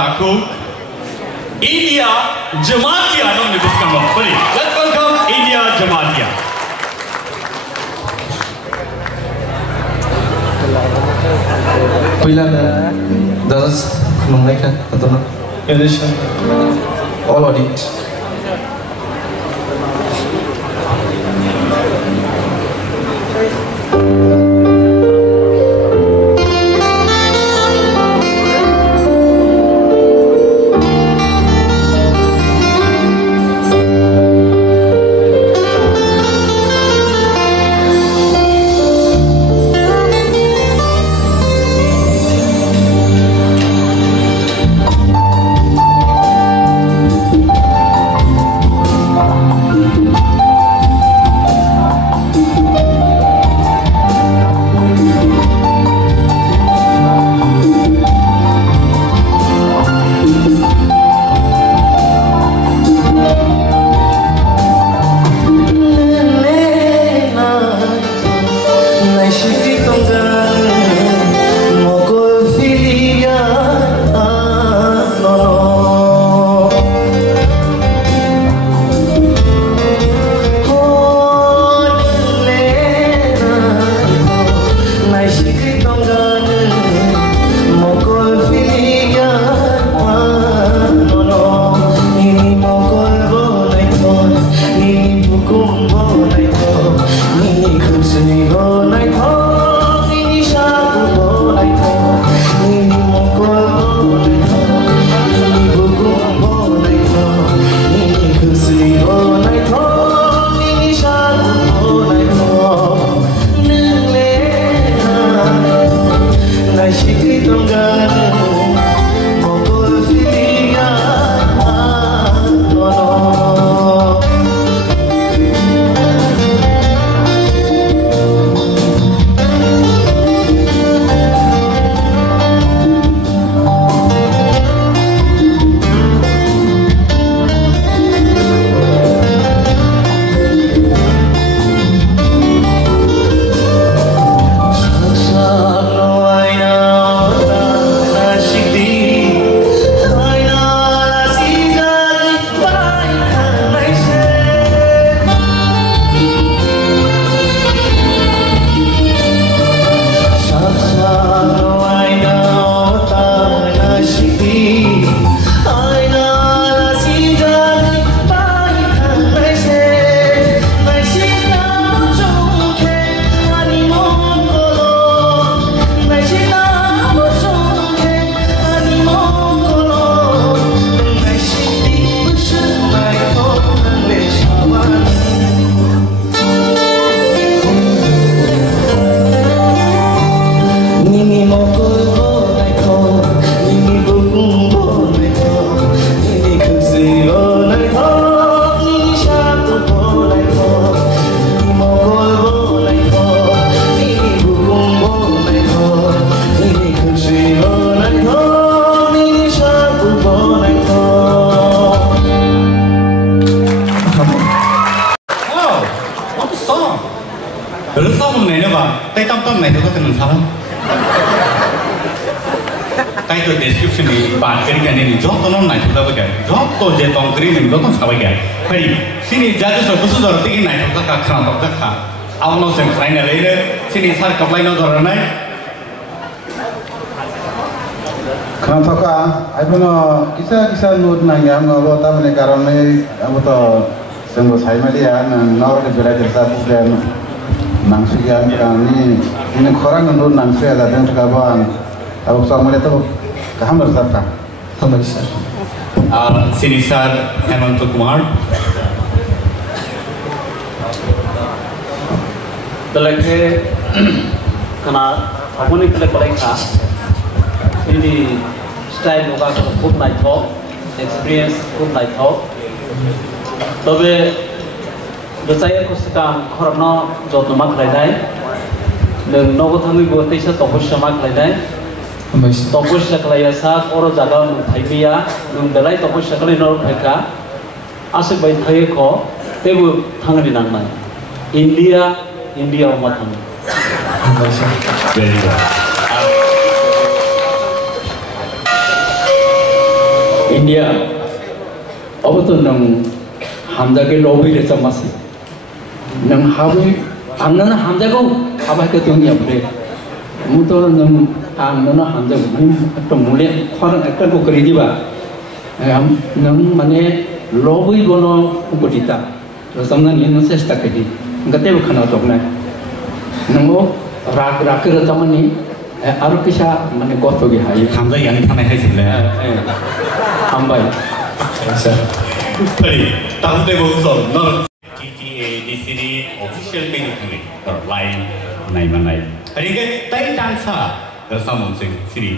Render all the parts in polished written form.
taku India Jamatia dong dibuskan loh. Let's welcome India Jamatia. Pilihan daras mengenai atau nak? Indonesia. All audit. description ni baat kari kan ini job tonon naik tu apa kan job to je tong kari ni job tonon sabai kan hari sini jadi so khusus orang tinggi naik tu kah kerana tu kah awal no sen lain ada sini sar kaplai no orang naik kerana tu kah aku no kisah nut nang yang aku tahu ni karena aku tu sungguh saya melihat nang ke berai tersa bukan nang siang kan ini korang nut nang siang ada yang terkawan aku sama melihat tu kah bersabda Hamad sir. Sini sar Hemant Kumar. Teleke karena aku ni telek paling khas ini style muka kalau खूब naik thok experience खूब naik thok tapi saya aku sekarang korang jod nama kelai dan nogo thangi buat isa topus sama kelai topus kelai sak orang jaga menghayia mendelai topus kelai nol mereka asik baik thai ko tebu thangi nang nai India umat kami. Very good. India apa tuh nang hamza ke lobby le samasi nang habi angna hamza ko haba ke dunia boleh muto nang angna hamza ko mani ekta mule khoran ekta ko kari diba nang mane lobby bono ukotita samna ni no sesta kedi ngate khana tokna nango rak rak ke tamani aru kisah mane koto gi hai hamza yang thane hai sile hambai sir Hey, tahu deh bosor, nol GTA di sini official menu kami terlain naik mana. Hari ini tadi dansa bersama musik sini.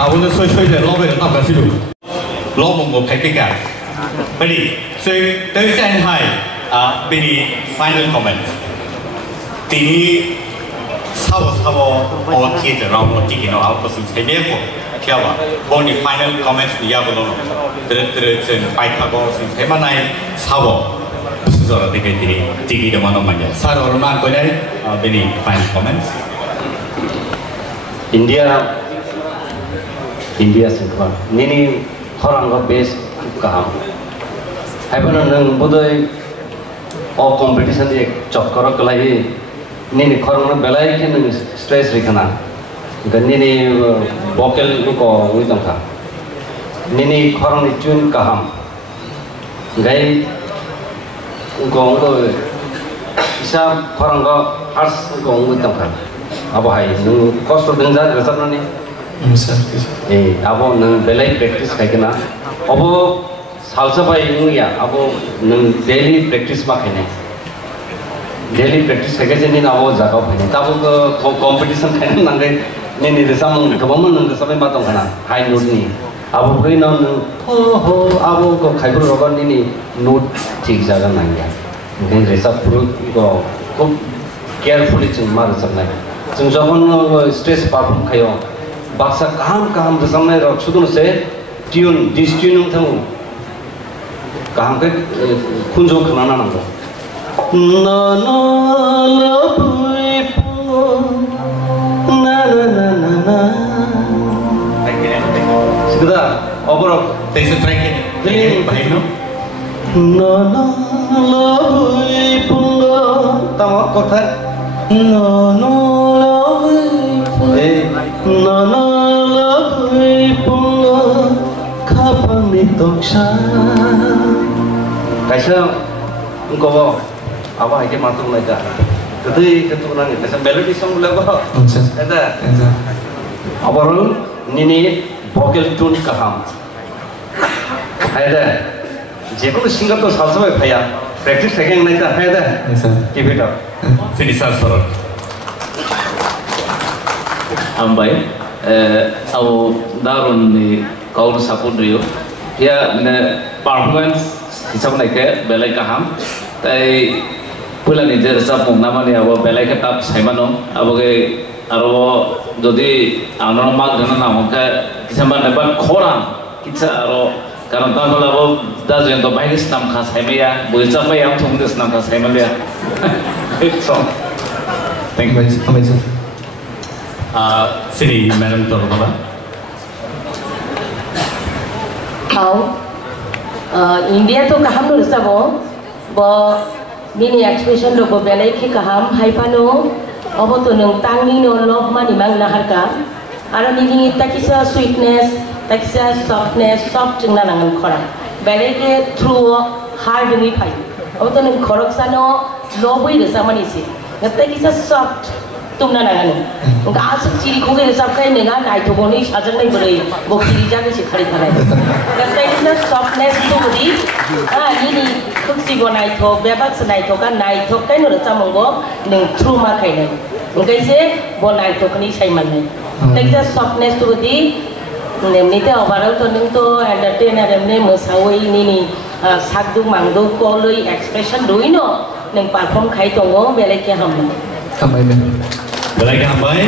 Tahun itu saya jadi lawan yang tak berhasil. Lawan mau pakai kan? Beri, saya dari Shanghai, beri final comment. Ini sawo awak kita orang tiga orang pasal saya ni pun, siapa? Boni final comment dia belum. Terus baik aku saya mana sawo. Seorang tiga mana mana. Seorang orang kau ni beri final comment. India sengkang, ini orang kau base kaham. Apa nang bodoh, kompetisi dia cakar kelai nini korang belai ke nung stress rikana gan nini vocal ko uitam ka nini korang ni tune kaham gai ko isa korang ko arts ko uitam ka abo hai nung cost dengar resap nani sir abo nung belai practice kai kana abo salsa bai ya abo nung daily practice ma kai daily practice kai je ni abo jaga bai tabo ko competition kai nang gai ni resam kabam nang resam ma tong kana high note ni abo kai nang ho abo ko khai bro rogan ni note thik jaga nang ya ni resap puro ko carefully chung ma resam nai chung jokon stress perform khayo baksa kaham resam nai ro chudun se tune this tune thang kaham ke khunjo khana nang na na la pui pu na na na na na sudah over There's a track in Bahino. na na la pui pu tama kotha na na la pui na na la pui pu khapani toksha kaisa engko apa aja matung laga ketuai keturunan kaisa melody song lagu sir ada abarul nini vocal tune kaham ada जेको सिंगर तो सालसबाय फाया प्रेक्टिस थाकें नायता फायदा sir keep it up Sini sar sorot. Ambai, aku darun di kau support Rio. Dia performance hisap naik ke belai kaham, tapi pula ni jadi resap nama ni aku belai ke tap saya mana, aku ke aro jadi anak mak dengan nama ke kisah mana pun korang kisah aro karena tahu kalau aku dah jadi tu baik senam khas saya ya, boleh sampai yang thung tu senam khas saya ya. So, thank you. amazing Sini Madam Torbola. How India to kaham no sabo bo mini expression do bo belai ke kaham hai pano obo to nung tangi no love mani mang nahar ka ara nini takisa sweetness takisa softness soft na nangan khora belai ke through hard ni phai obo to nung khorok sano loboi de samani si ngata kisa soft tumna nangan ngka asuk chiri khoge de sab kai nenga nai to boni sajang nai bore bo kiri jaga si khari thalai ngata kisa softness to bodi ini kuksi go nai to bebak sanai to kan nai to kai no chamongo ning through ma kai nai ngkai se bo nai to kani sai man nai takisa softness to bodi nemni te overall to ning to entertainer emne mosawai ni sakdu mangdu ko loi expression duino ning perform khai to ngo belai ke ham amazing Belai hambai.